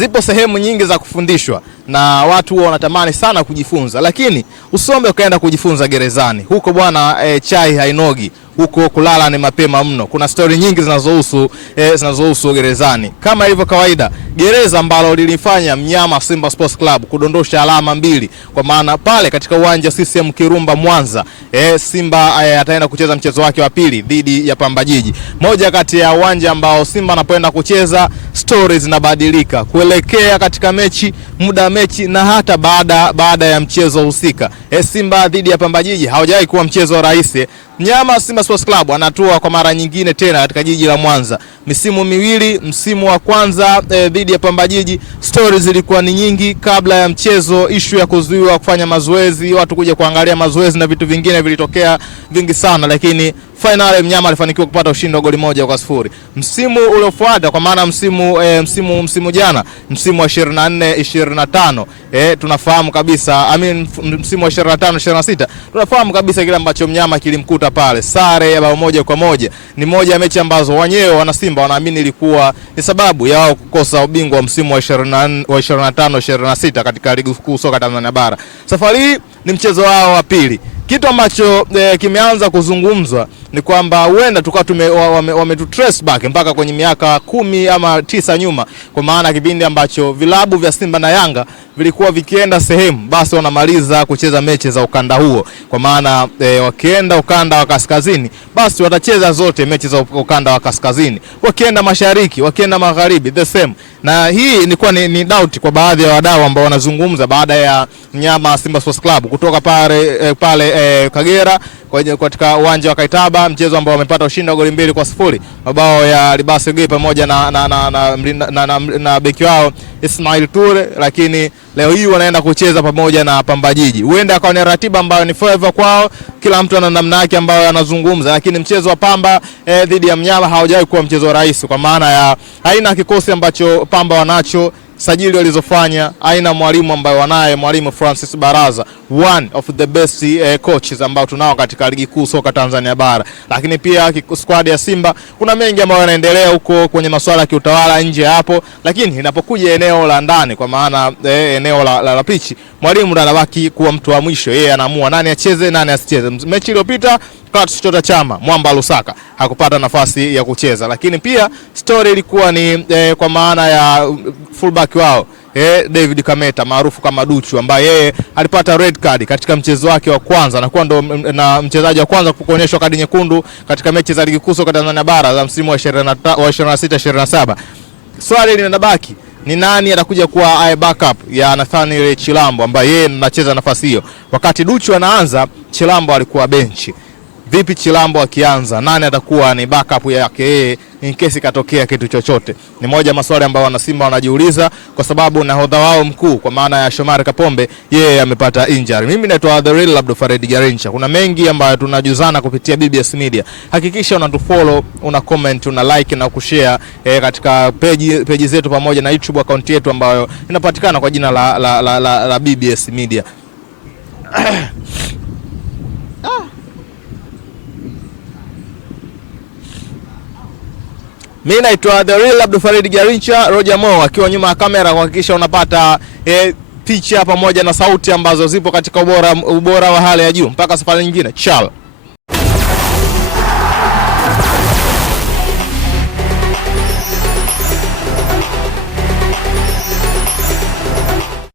Zipo sehemu nyingi za kufundishwa na watu wanatamani sana kujifunza, lakini usombe ukaenda kujifunza gerezani. Huko bwana chai hainogi, huko kulala ni mapema mno. Kuna story nyingi zinazohusu gerezani. Kama ilivyo kawaida, gereza ambalo lilifanya mnyama Simba Sports Club kudondosha alama 2, kwa maana pale katika uwanja CCM Kirumba Mwanza, Simba ataenda kucheza mchezo wake wa pili dhidi ya Pamba Jiji. Moja kati ya uwanja ambao Simba anapoenda kucheza stories zinabadilika kuelekea katika mechi, muda wa mechi na hata baada ya mchezo husika. Simba dhidi ya Pamba Jiji haujawahi kuwa mchezo rahisi. Mnyama Simba Sports Club anatua kwa mara nyingine tena katika jiji la Mwanza. Misimu miwili, msimu wa kwanza dhidi ya Pamba Jiji, stories zilikuwa ni nyingi kabla ya mchezo, issue ya kuzuiwa kufanya mazoezi, watu kuja kuangalia mazoezi na vitu vingine vilitokea vingi sana, lakini finally Mnyama alifanikiwa kupata ushindi wa goli 1-0. Msimu uliofuata, kwa maana msimu jana, msimu wa 24-25, tunafahamu kabisa, msimu wa 25-26, tunafahamu kabisa kile ambacho Mnyama kilimkuta pale. Sare ya bao 1-1 ni moja ya mechi ambazo wenyewe wana Simba wanaamini ilikuwa ni sababu ya wao kukosa ubingwa wa msimu wa 25-26 katika ligi kuu soka Tanzania bara. Safari hii ni mchezo wao wa pili. Kitu ambacho kimeanza kuzungumzwa ni kwamba huenda tukawa wametutrace back mpaka kwenye miaka 10 ama 9 nyuma, kwa maana kipindi ambacho vilabu vya Simba na Yanga vilikuwa vikienda sehemu basi wanamaliza kucheza mechi za ukanda huo, kwa maana wakienda ukanda wa kaskazini basi watacheza zote mechi za ukanda wa kaskazini, wakienda mashariki, wakienda magharibi the same. Na hii ilikuwa ni doubt kwa baadhi ya wadau ambao wanazungumza baada ya Mnyama Simba Sports Club kutoka pale Kagera katika uwanja wa Kaitaba, mchezo ambao wamepata ushindi wa goli 2-0, mabao ya Libase Gay pamoja na beki wao Ismail Ture, lakini leo hii wanaenda kucheza pamoja na Pamba Jiji. Huenda akawa ni ratiba ambayo ni forever kwao, kila mtu ana namna yake ambayo anazungumza, lakini mchezo wa Pamba dhidi ya Mnyama haujawahi kuwa mchezo rahisi, kwa maana ya haina kikosi ambacho Pamba wanacho, sajili walizofanya, aina mwalimu ambaye wanaye, mwalimu Francis Baraza, one of the best coaches ambao tunao katika ligi kuu soka Tanzania bara. Lakini pia squad ya Simba kuna mengi ambayo yanaendelea huko kwenye masuala ya kiutawala nje hapo, lakini inapokuja eneo la ndani, kwa maana eneo la pichi, mwalimu ndo anabaki kuwa mtu wa mwisho. Yeye anaamua nani acheze, nani asicheze. Mechi iliyopita Clatous Chota Chama, Mwamba Lusaka, hakupata nafasi ya kucheza, lakini pia story ilikuwa ni kwa maana ya fullback wao David Kameta maarufu kama Duchu, ambaye yeye alipata red card katika mchezo wake wa kwanza na kuwa ndo mchezaji wa kwanza kuonyeshwa kadi nyekundu katika mechi za ligi kuu soka Tanzania bara za msimu wa 26-27. Swali linabaki, ni nani atakuja kuwa backup ya Nathaniel Chilambo ambaye yeye anacheza nafasi hiyo? Wakati Duchu anaanza, Chilambo alikuwa benchi. Vipi Chilambo akianza, nani atakuwa ni backup yake yeye in case katokea kitu chochote? Ni moja maswali ambayo wana Simba wanajiuliza, kwa sababu nahodha wao mkuu kwa maana ya Shomari Kapombe yeye amepata injury. Mimi naitwa The Real Abdul Farid Garincha. Kuna mengi ambayo tunajuzana kupitia BBS Media. Hakikisha unatufollow, una comment, una like na kushare katika page zetu pamoja na YouTube account yetu ambayo inapatikana kwa jina la BBS Media. Mimi naitwa The Real Abdul Farid Garincha, Roger Mo akiwa nyuma ya kamera kuhakikisha unapata picha pamoja na sauti ambazo zipo katika ubora wa hali ya juu. Mpaka safari nyingine, ciao.